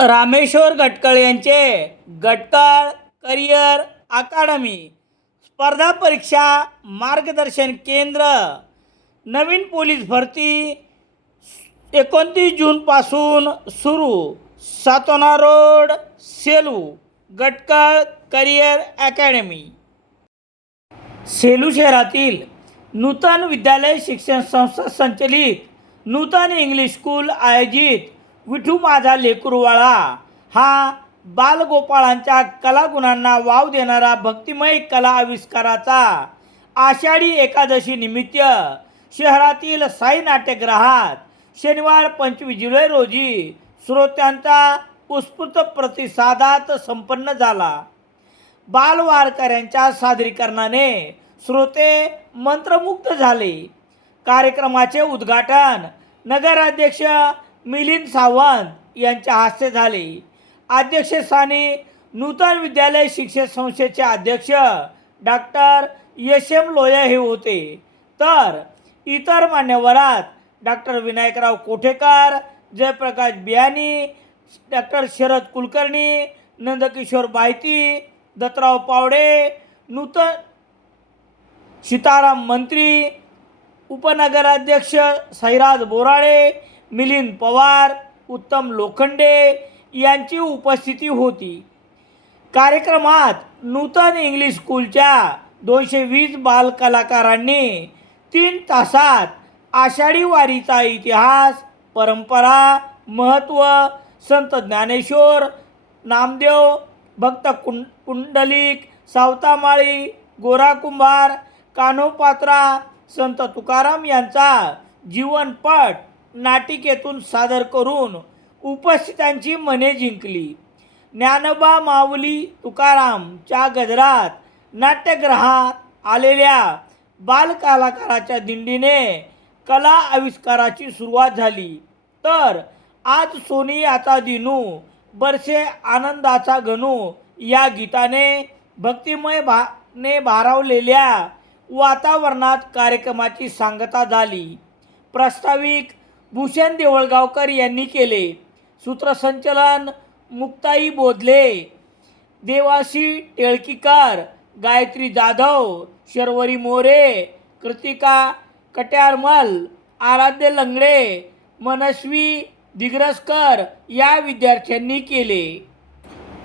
रामेश्वर गटकळ यांचे गटकळ करिअर अकादमी स्पर्धा परीक्षा मार्गदर्शन केंद्र नवीन पोलीस भरती 29 जूनपासून सुरू. Satona road, Selu. Gatkal career academy. Selu शहरातील नूतन विद्यालय शिक्षण संस्था संचलित नूतन इंग्लिश स्कूल आयोजित विठू माझा लेकरूवाळा हा बालगोपाळांच्या कलागुणांना वाव देणारा भक्तिमय कला आविष्काराचा आषाढी एकादशी निमित्त शहरातील साई नाट्यगृहात शनिवार 25 जुलै रोजी श्रोत्यांचा उत्स्फूर्त प्रतिसादात संपन्न झाला. बालवारकऱ्यांच्या सादरीकरणाने श्रोते मंत्रमुग्ध झाले. कार्यक्रमाचे उद्घाटन नगराध्यक्ष मिलिंद सावंत यांच्या हस्ते झाले. अध्यक्षस्थानी नूतन विद्यालय शिक्षण संस्थेचे अध्यक्ष डॉक्टर एस.एम. लोया हे होते, तर इतर मान्यवरात डॉक्टर विनायकराव कोठेकर, जयप्रकाश बियाणी, डॉक्टर शरद कुलकर्णी, नंदकिशोर बायती, दत्तराव पावडे, नूतन सीताराम मंत्री, उपनगराध्यक्ष साईराज बोराळे, मिलिंद पवार, उत्तम लोखंडे यांची उपस्थिती होती. कार्यक्रमात नूतन इंग्लिश स्कूलच्या 220 बालकलाकारांनी 3 तासात आषाढी वारीचा इतिहास, परंपरा, महत्त्व, संत ज्ञानेश्वर, नामदेव, भक्त पुंडलिक, सावतामाळी, गोरा कुंभार, कान्होपात्रा, संत तुकाराम यांचा जीवनपट नाटिकेतून सादर करून उपस्थितांची मने जिंकली. ज्ञानोबा माऊली तुकारामच्या गजरात नाट्यगृहात आलेल्या बालकलाकाराच्या दिंडीने कला आविष्काराची सुरुवात झाली. तर आज सोनियाचा दिनू, बरसे आनंदाचा गणू या गीताने भक्तिमय भारावलेल्या वातावरणात कार्यक्रमाची सांगता झाली. प्रास्ताविक भूषण देवळगावकर यांनी केले. सूत्रसंचलन मुक्ताई बोधले, देवासी टेळकीकर, गायत्री जाधव, शर्वरी मोरे, कृतिका कट्यारमल, आराध्य लंगडे, मनस्वी दिग्रसकर या विद्यार्थ्यांनी केले.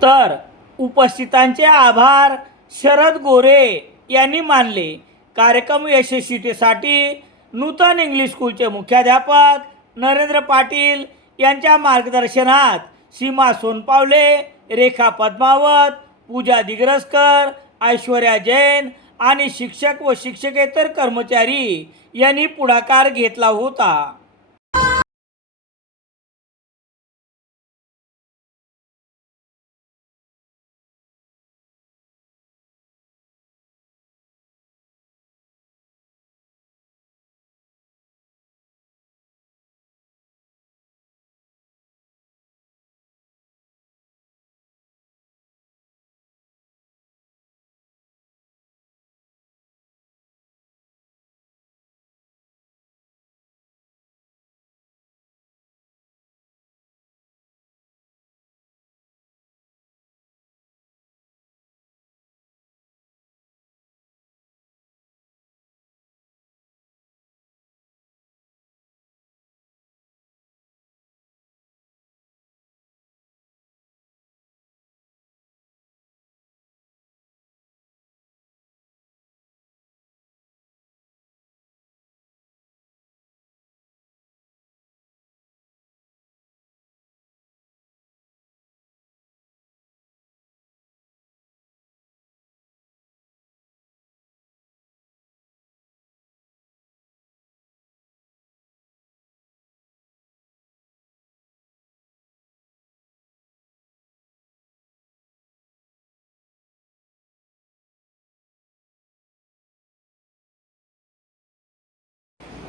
तर उपस्थितांचे आभार शरद गोरे यांनी मानले. कार्यक्रम यशस्वीतेसाठी नूतन इंग्लिश स्कूलचे मुख्याध्यापक नरेंद्र पाटील यांच्या मार्गदर्शनात सीमा सोनपावले, रेखा पद्मावत, पूजा दिग्रसकर, ऐश्वर्या जैन आणि शिक्षक व शिक्षकेतर कर्मचारी यांनी पुढाकार घेतला होता.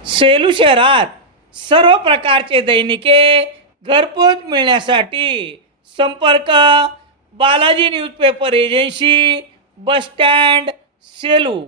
सेलू शहरात सर्व प्रकारचे दैनिके घरपोच मिळण्यासाठी संपर्क Balaji newspaper agency, bus stand, Selu.